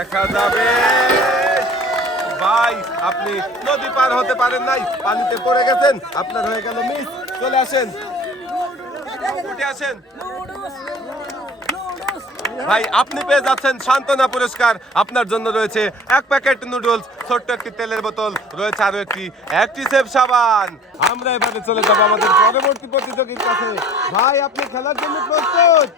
দেখা যাবে। ভাই, আপনি নদী পার হতে পারেন নাই, পানিতে পড়ে গেছেন, আপনার হয়ে গেল মিস চলে আসেন। উঠে আসেন। ভাই, আপনি পেয়ে যাচ্ছেন সান্ত্বনা পুরস্কার, আপনার জন্য রয়েছে এক প্যাকেট নুডলস ছোট্ট একটি তেলের বোতল, রয়েছে আরও একটি একটি সেফ সাবান। আমরা এবারে চলে যাব আমাদের পরবর্তী প্রতিযোগীর কাছে। ভাই, আপনি খেলার জন্য প্রস্তুত?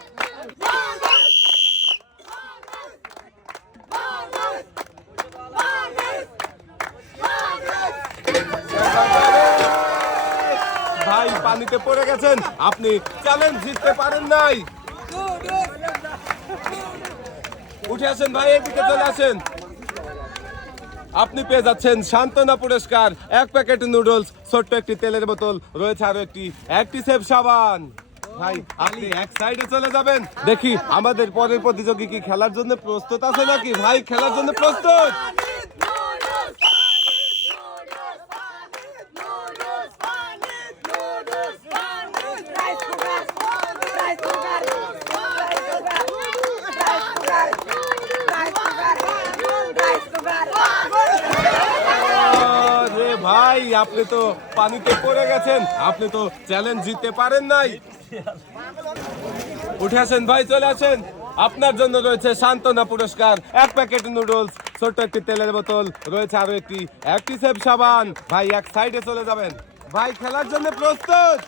ভাই, পানিতে পড়ে গেছেন। আপনি চ্যালেঞ্জ জিততে পারেন নাই। উঠে আসেন ভাই, এদিকে চলে আসেন। আপনি পেয়ে যাচ্ছেন সান্ত্বনা পুরস্কার। এক প্যাকেট নুডলস ছোট্ট একটি তেলের বোতল, রয়েছে আরও একটি একটি সেফ সাবান। ভাই, আপনি এক সাইডে চলে যাবেন। দেখি, আমাদের পরের প্রতিযোগী কি খেলার জন্য প্রস্তুত আছে নাকি? ভাই, খেলার জন্য প্রস্তুত! আপনি তো পানিতে পড়ে গেছেন, আপনি তো চ্যালেঞ্জ জিততে পারেন নাই। উঠে আসেন ভাই, চলে আসেন। আপনার জন্য রয়েছে সান্ত্বনা পুরস্কার, এক প্যাকেট নুডলস ছোট্ট একটি তেলের বোতল, রয়েছে আরও একটি একটি সেফ সাবান। ভাই, এক সাইডে চলে যাবেন। ভাই, খেলার জন্য প্রস্তুত!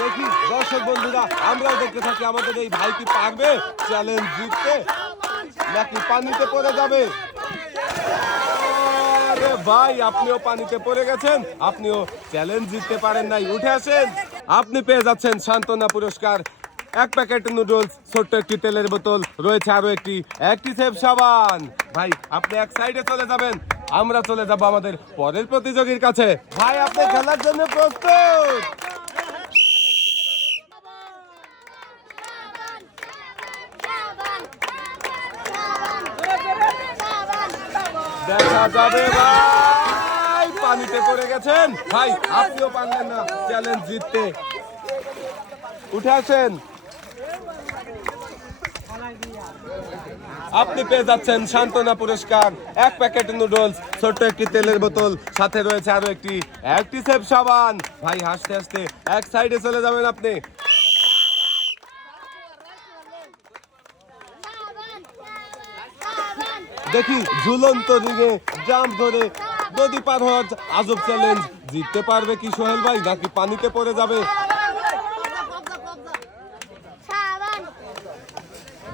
দেখি, দর্শক বন্ধুরা, আমরাও দেখতে থাকি আমাদের এই ভাই কি পারবে চ্যালেঞ্জ জিততে। নাকি পানিতে পড়ে যাবে? ভাই, আপনিও পানিতে পড়ে গেছেন, আপনিও চ্যালেঞ্জ জিততে পারেন নাই। উঠে আসেন, আপনি পেয়ে যাচ্ছেন সান্ত্বনা পুরস্কার। এক প্যাকেট নুডলস ছোট্ট একটি তেলের বোতল, রয়েছে আরও একটি একটি সেফ সাবান। ভাই, আপনি এক সাইডে চলে যাবেন, আমরা চলে যাব আমাদের পরের প্রতিযোগীর কাছে। ভাই, আপনি খেলার জন্য প্রস্তুত! দেখা যাবে ভাই। পানিতে পড়ে গেছেন। ভাই, আপনিও পারলেন না চ্যালেঞ্জ জিততে। উঠে আপনি পেয়ে যাচ্ছেন সান্ত্বনা পুরস্কার। এক প্যাকেট নুডলস ছোট্ট একটি তেলের বোতল, সাথে রয়েছে আরও একটি সেফ সাবান। ভাই, হাসতে হাসতে এক সাইডে চলে যাবেন আপনি। দেখি ঝুলন্ত রিঙে জাম্প ধরে নদী পার হওয়ার আজব চ্যালেঞ্জ জিততে পারবে কি সোহেল ভাই, নাকি পানিতে পড়ে যাবে?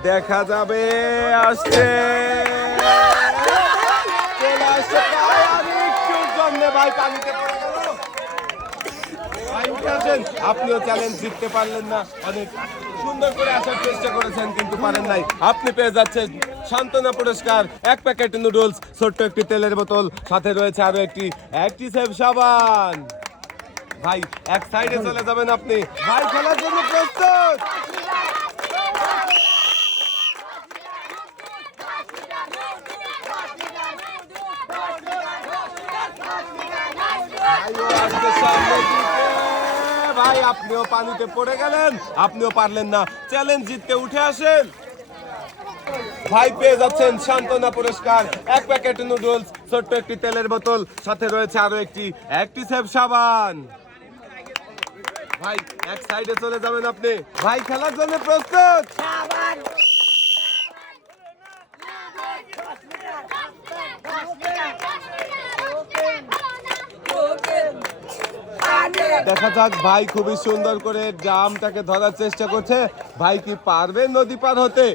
দেখা যাবে, আসছে। আসছে ভাই, পানিতে পড়ে গেল ভাই উঠে আসেন আপনিও চ্যালেঞ্জ জিততে পারলেন না। অনেক সুন্দর করে আসার চেষ্টা করেছেন, কিন্তু পারেন নাই। আপনি পেয়ে যাচ্ছেন সান্ত্বনা পুরস্কার। এক প্যাকেট নুডলস ছোট্ট একটি তেলের বোতল। সাথে রয়েছে আরও একটি একটি সেফ সাবান। ভাই, এক সাইডে চলে যাবেন আপনি। ভাই, খেলার জন্য প্রস্তুত! ভাইও আসছে ভাই, আপনিও পানিতে পড়ে গেলেন, আপনিও পারলেন না। চ্যালেঞ্জ জিততে উঠে আসেন। ভাই, পেয়ে যাচ্ছেন সান্ত্বনা পুরস্কার। এক প্যাকেট নুডলস, ছোট্ট একটি তেলের বোতল, সাথে রয়েছে আরও একটি একটি সেফ সাবান। ভাই, এক সাইডে চলে যাবেন আপনি। ভাই, খেলার জন্য প্রস্তুত। দেখা যাক, ভাই খুবই সুন্দর করে জামটাকে ধরার চেষ্টা করছে। ভাই কি পারবে নদী পার হতে?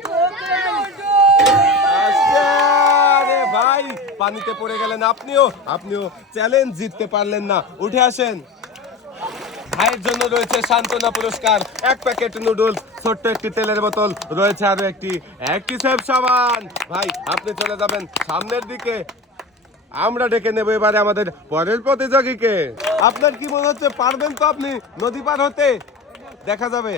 পানিতে পড়ে গেলেন আপনিও। আপনিও চ্যালেঞ্জ জিততে পারলেন না। উঠে আসেন। ভাইয়ের জন্য রয়েছে সান্ত্বনা পুরস্কার। এক প্যাকেট নুডলস, ছোট্ট একটি তেলের বোতল, রয়েছে আরও একটি। একটি সাবান। ভাই, আপনি চলে যাবেন সামনের দিকে। আমরা ডেকে নেব এবারে আমাদের পরের প্রতিযোগীকে। আপনার কি মনে হচ্ছে পারবেন তো আপনি নদী পার হতে? দেখা যাবে।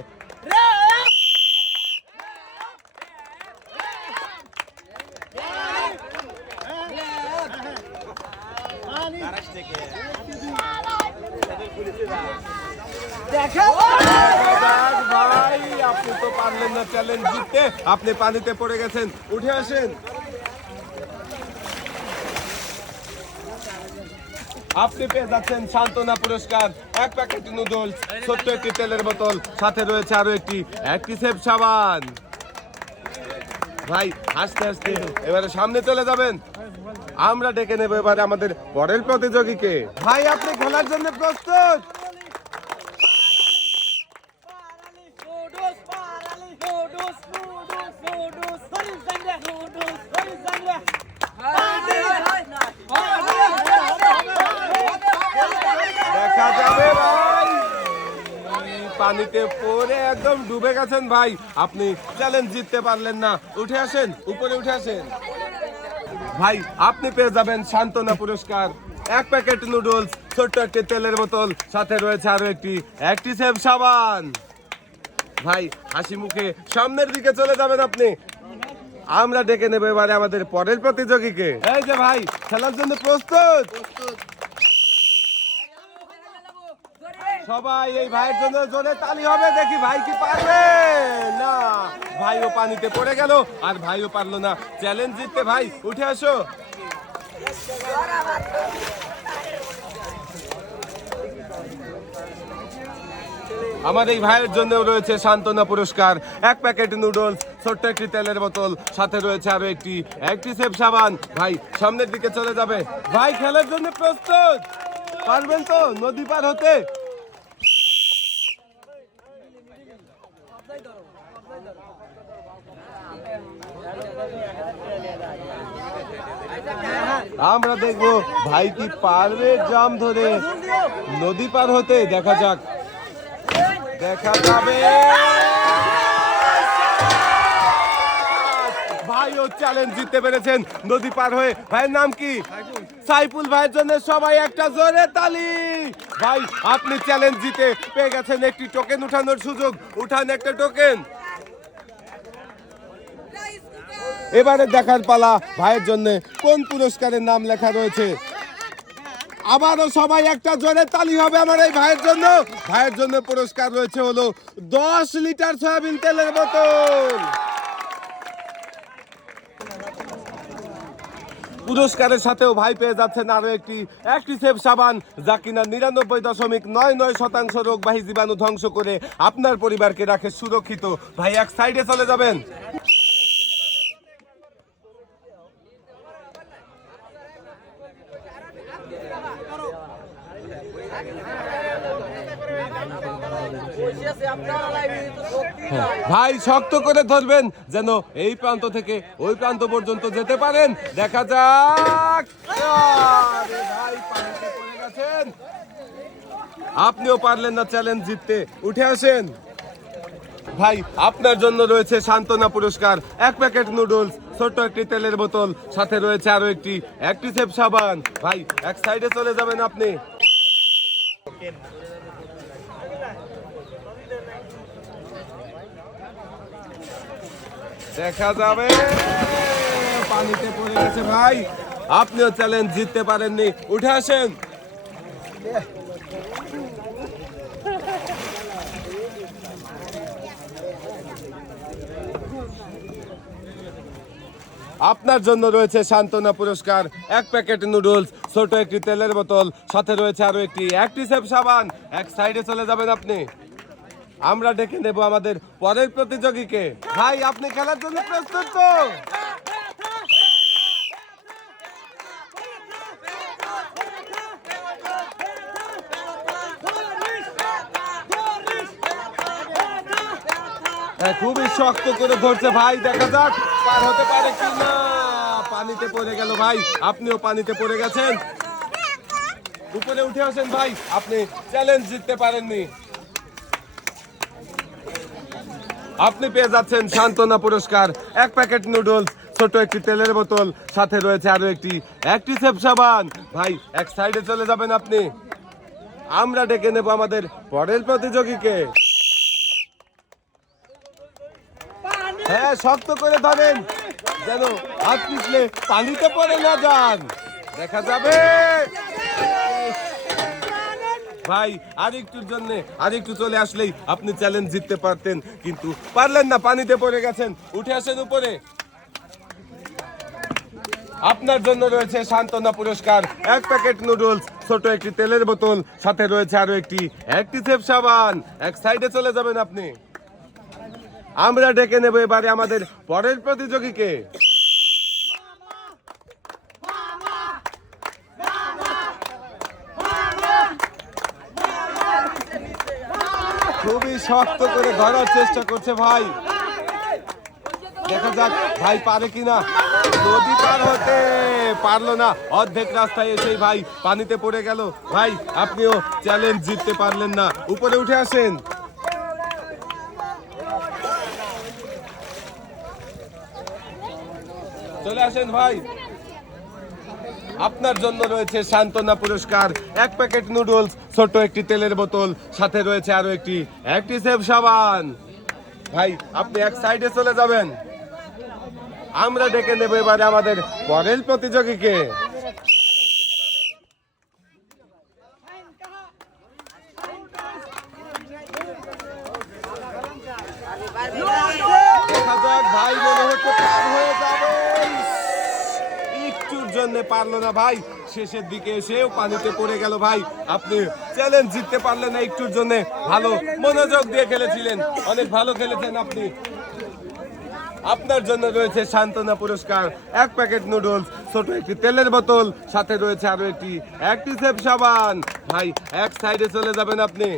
ভাই আপনি তো পারলেন না চ্যালেঞ্জ জিততে। আপনি পানিতে পড়ে গেছেন। উঠে আসেন। আপনি পেয়ে যাচ্ছেন সান্ত্বনা পুরস্কার। এক প্যাকেট নুডলস ছোট্ট একটি তেলের বোতল, সাথে রয়েছে আরও একটি একটি সেফ সাবান। ভাই আস্তে আস্তে এবারে সামনে চলে যাবেন। আমরা ডেকে নেব এবারে আমাদের পরের প্রতিযোগীকে। ভাই, আপনি খেলার জন্য প্রস্তুত? পানিতে পড়ে একদম ডুবে গেছেন ভাই। আপনি চ্যালেঞ্জ জিততে পারলেন না। উঠে আসেন উপরে উঠে আসেন। ভাই আপনি পেয়ে যাবেন সান্ত্বনা পুরস্কার। এক প্যাকেট নুডলস ছোট্ট একটি তেলের বোতল সাথে রয়েছে আরও একটি একটি সেভ সাবান। ভাই হাসি মুখে সামনের দিকে চলে যাবেন আপনি। আমরা ডেকে নেব এবারে আমাদের পরের প্রতিযোগীকে। এই যে ভাই খেলার জন্য প্রস্তুত। সবাই এই ভাইয়ের জন্য জোরে তালি হবে, দেখি ভাই কি পারবে। না, ভাইও পানিতে পড়ে গেল, আর ভাইও পারল না। চ্যালেঞ্জ জিততে ভাই, উঠে আসো। আমার এই ভাইয়ের জন্য রয়েছে সান্ত্বনা পুরস্কার। এক প্যাকেট নুডলস, ছোট্ট একটি তেলের বোতল, সাথে রয়েছে আরও একটি একটি সেফ সাবান। ভাই, সামনের দিকে চলে যাবে। ভাই, খেলার জন্য প্রস্তুত। পারবেন তো নদী পার হতে। আমরা দেখব ভাই কি পারবে জাম ধরে। নদী পার হতে দেখা যাক। দেখা যাবে। ভাইও চ্যালেঞ্জ জিততে পেরেছেন। নদী পার হয়ে। ভাইয়ের নাম কি? সাইফুল ভাইয়ের জন্য সবাই একটা জোরে তালি। ভাই, আপনি চ্যালেঞ্জ জিতে পেয়ে গেছেন একটি টোকেন উঠানোর সুযোগ। উঠান একটা টোকেন এবারে দেখার পালা ভাইয়ের জন্য। কোন পুরস্কারের নাম লেখা রয়েছে? আবারও সবাই একটা জোরে তালি হবে আমার এই ভাইয়ের জন্য। ভাইয়ের জন্য পুরস্কার রয়েছে হলো দশ লিটার সয়াবিন তেলের বোতল। পুরস্কারের সাথেও ভাই পেয়ে যাচ্ছেন আরও একটি একটি সেফ সাবান, যা কিনা নিরানব্বই দশমিক নয় নয় শতাংশ রোগবাহী জীবাণু ধ্বংস করে আপনার পরিবারকে রাখে সুরক্ষিত। ভাই এক সাইডে চলে যাবেন। ভাই, শক্ত করে ধরবেন যেন এই প্রান্ত থেকে ওই প্রান্ত পর্যন্ত যেতে পারেন। দেখা যাক। আপনিও পারলেন না চ্যালেঞ্জ জিততে। উঠে আসেন। ভাই, আপনার জন্য রয়েছে সান্ত্বনা পুরস্কার। এক প্যাকেট নুডলস, ছোট্ট একটি তেলের বোতল, সাথে রয়েছে আরও একটি একটি সেফ সাবান। ভাই, এক সাইডে চলে যাবেন আপনি। দেখা যাবে। পানিতে পড়ে গেছে ভাই। আপনিও চ্যালেঞ্জ জিততে পারেননি। উঠে আসেন। আপনার জন্য রয়েছে সান্ত্বনা পুরস্কার। এক প্যাকেট নুডলস ছোট একটি তেলের বোতল, সাথে রয়েছে আরও একটি সেফ সাবান। এক সাইডে চলে যাবেন আপনি। আমরা ডেকে নেব আমাদের পরের প্রতিযোগীকে। ভাই আপনি খেলার জন্য প্রস্তুত তো? হ্যাঁ, খুবই শক্ত করে ধরছে। ভাই দেখা যাক পার হতে পারে কি না। পানিতে পড়ে গেল ভাই আপনিও পানিতে পড়ে গেছেন। উপরে উঠে আসেন ভাই আপনি চ্যালেঞ্জ জিততে পারেননি। আপনি পেয়ে যাচ্ছেন সান্ত্বনা পুরস্কার। এক প্যাকেট নুডলস ছোট একটি তেলের বোতল, সাথে রয়েছে আরও একটি একটি সেফ সাবান। ভাই, এক সাইডে চলে যাবেন আপনি। আমরা ডেকে নেব আমাদের পরের প্রতিযোগীকে। হ্যাঁ শক্ত করে ধরেন, যেন হাত পিছলে পানিতে পড়ে না যান। দেখা যাবে। ভাই আর একটুর জন্য আর একটু চলে আসলেই আপনি চ্যালেঞ্জ জিততে পারতেন, কিন্তু পারলেন না, পানিতে পড়ে গেছেন। উঠে আসেন উপরে। আপনার জন্য রয়েছে সান্ত্বনা পুরস্কার, এক প্যাকেট নুডলস, ছোট একটি তেলের বোতল, সাথে রয়েছে আরও একটি অ্যাক্টিসেভ সাবান। এক সাইডে চলে যাবেন আপনি। আমরা ডেকে নেব এবারে আমাদের পরের প্রতিযোগীকে। শক্ত করে ধরার চেষ্টা করছে ভাই। দেখা যাক ভাই পারে কিনা। নদী পার হতে পারল না। অর্ধেক রাস্তায় এসেই ভাই পানিতে পড়ে গেল। ভাই, আপনিও চ্যালেঞ্জ জিততে পারলেন না। উপরে উঠে আসেন। চলে আসেন ভাই। আপনার জন্য রয়েছে সান্ত্বনা পুরস্কার। এক প্যাকেট নুডলস ছোট একটি তেলের বোতল, সাথে রয়েছে আরও একটি অ্যাক্টিসেভ সাবান। ভাই, আপনি এক সাইডে চলে যাবেন। আমরা ডেকে নেব এবারে আমাদের পরের প্রতিযোগীকে। ভাই, মনে হচ্ছে পার হয়ে একটুর জন্য পারল না, ভাই। শেষের দিকে এসেও পানিতে পড়ে গেল ভাই। আপনি চ্যালেঞ্জ জিততে পারলেন না একটুর জন্য। ভালো মনোযোগ দিয়ে খেলেছিলেন। অনেক ভালো খেলেছেন আপনি। আপনার জন্য রয়েছে সান্ত্বনা পুরস্কার। এক প্যাকেট নুডলস, ছোট একটি তেলের বোতল, সাথে রয়েছে আরও একটি অ্যাক্টিসেভ সাবান। ভাই, এক সাইডে চলে যাবেন আপনি।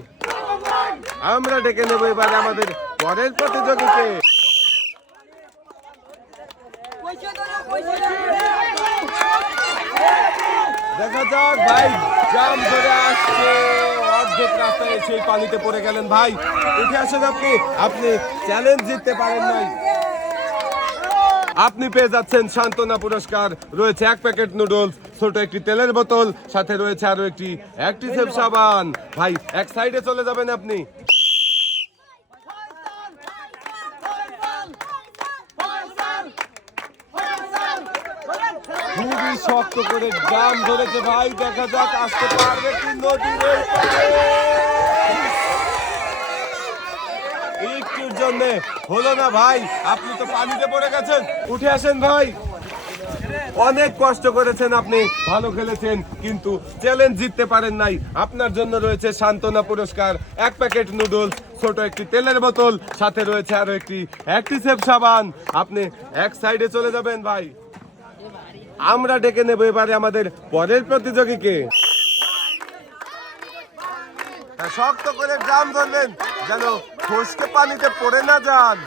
আমরা ডেকে নেব এবারে আমাদের পরের প্রতিযোগীকে। দেখা যাক, ভাই, জাম ধরে আসছে। অর্ধেক রাস্তায় এসে পানিতে পড়ে গেলেন। ভাই, উঠে আসেন আপনি। আপনি চ্যালেঞ্জ জিততে পারেন নাই। আপনি পেয়ে যাচ্ছেন সান্ত্বনা পুরস্কার। রয়েছে এক প্যাকেট নুডলস ছোট একটি তেলের বোতল, সাথে রয়েছে আরও একটি অ্যাক্টিসেভ সাবান। ভাই, এক সাইডে চলে যাবেন আপনি খুবই শক্ত করে জাম ধরেছে ভাই, দেখা যাক আসতে পারবে কি নদীর একটুর জন্য হলো না ভাই, আপনি তো পানিতে পড়ে গেছেন। উঠে আসেন ভাই। অনেক কষ্ট করেছেন আপনি, ভালো খেলেছেন, কিন্তু চ্যালেঞ্জ জিততে পারেন নাই। আপনার জন্য রয়েছে সান্ত্বনা পুরস্কার, এক প্যাকেট নুডলস, ছোট একটি তেলের বোতল, সাথে রয়েছে আরও একটি অ্যাক্টিসেভ সাবান। আপনি এক সাইডে চলে যাবেন ভাই। আমরা ডেকে নেব এবারে আমাদের পরের প্রতিযোগীকে। হ্যাঁ, শক্ত করে জাম ধরলেন যেন ফসকে পানিতে পড়ে না যান।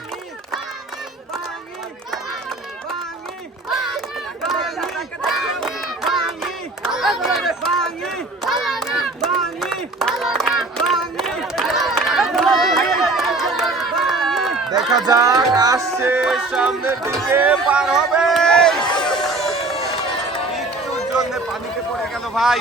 দেখা যাক আসছে সামনের দিকে পার হবে। জন্য পানিতে পড়ে গেল ভাই।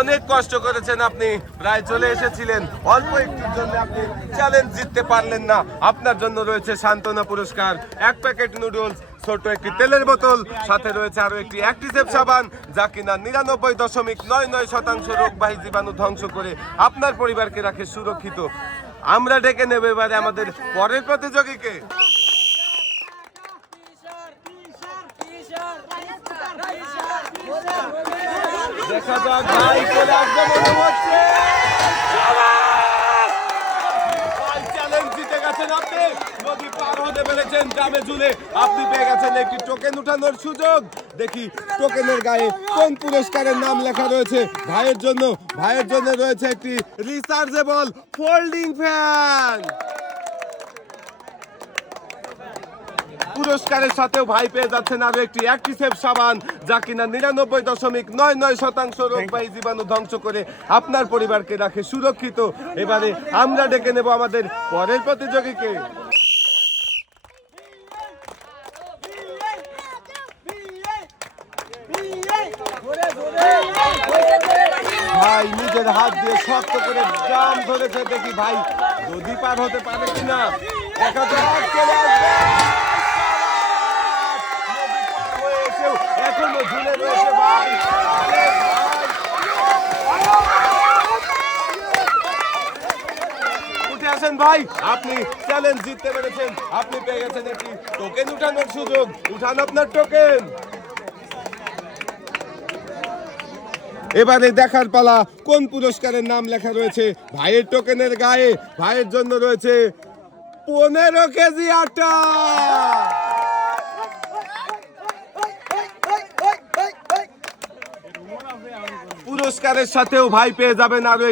অনেক কষ্ট করেছেন আপনি, প্রায় চলে এসেছিলেন। অল্প একটুর জন্য আপনি চ্যালেঞ্জ জিততে পারলেন না। আপনার জন্য রয়েছে সান্ত্বনা পুরস্কার। এক প্যাকেট নুডলস ছোট একটি তেলের বোতল, সাথে রয়েছে আরও একটি অ্যাক্টিসেভ সাবান, যা কিনা নিরানব্বই দশমিক নয় নয় শতাংশ রোগবাহী জীবাণু ধ্বংস করে আপনার পরিবারকে রাখে সুরক্ষিত। আমরা ডেকে নেব এবারে আমাদের পরের প্রতিযোগীকে। দেখা ভাই আপনি। টোকেন উঠানোর সুযোগ। দেখি টোকেনের গায়ে কোন পুরস্কারের নাম লেখা রয়েছে। ভাইয়ের জন্য ভাইয়ের জন্য রয়েছে একটি রিচার্জেবল ফোল্ডিং ফ্যান পুরস্কারের সাথেও ভাই পেয়ে যাচ্ছেন আরও একটি অ্যাক্টিসেভ সাবান, যা কিনা নিরানব্বই দশমিক নয় নয় শতাংশ রোগবাহী জীবাণু ধ্বংস করে আপনার পরিবারকে রাখে সুরক্ষিত। এবারে আমরা ডেকে নেব আমাদের পরের প্রতিযোগীকে। ভাই নিজের হাত দিয়ে শক্ত করে জাম ধরেছে, দেখি ভাই নদী পার হতে পারে কিনা। দেখা যাক এবারে দেখার পালা, কোন পুরস্কারের নাম লেখা রয়েছে? ভাইয়ের টোকেনের গায়ে, ভাইয়ের জন্য রয়েছে পনেরো কেজি আটা। পুরস্কারের সাথেও ভাই পেয়ে যাবেন আরও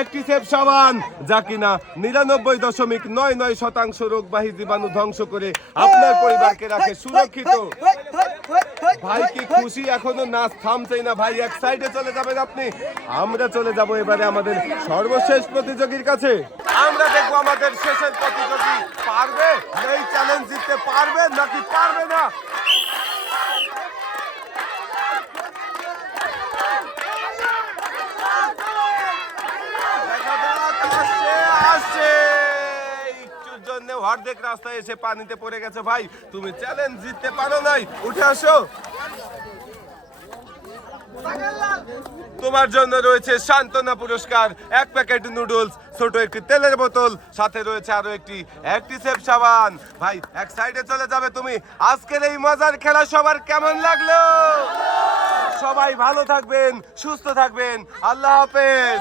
একটি সেফ সাবান যা কিনা নিরানব্বই দশমিক নয় নয় শতাংশ রোগবাহী জীবাণু ধ্বংস করে আপনার পরিবারকে রাখে সুরক্ষিত। ভাই কি খুশি এখনও নাচ থামছেই না, ভাই এক সাইডে চলে যাবেন আপনি। আমরা চলে যাব এবারে আমাদের সর্বশেষ প্রতিযোগীর কাছে। আমরা দেখব আমাদের শেষের প্রতিযোগী পারবে? এই চ্যালেঞ্জ জিততে পারবে নাকি পারবে না দেখা যাক, আসছে, আসছে। একটুর জন্য অর্ধেক রাস্তায় এসে পানিতে পড়ে গেছে। ভাই, তুমি চ্যালেঞ্জ জিততে পারো নাই। উঠে আসো। তোমার জন্য রয়েছে সান্ত্বনা পুরস্কার। এক প্যাকেট নুডলস, ছোট একটি তেলের বোতল, সাথে রয়েছে আরও একটি সেফ সাবান। ভাই, এক সাইডে চলে যাবে তুমি। আজকের এই মজার খেলা সবার কেমন লাগল? সবাই ভালো থাকবেন, সুস্থ থাকবেন। আল্লাহ হাফেজ।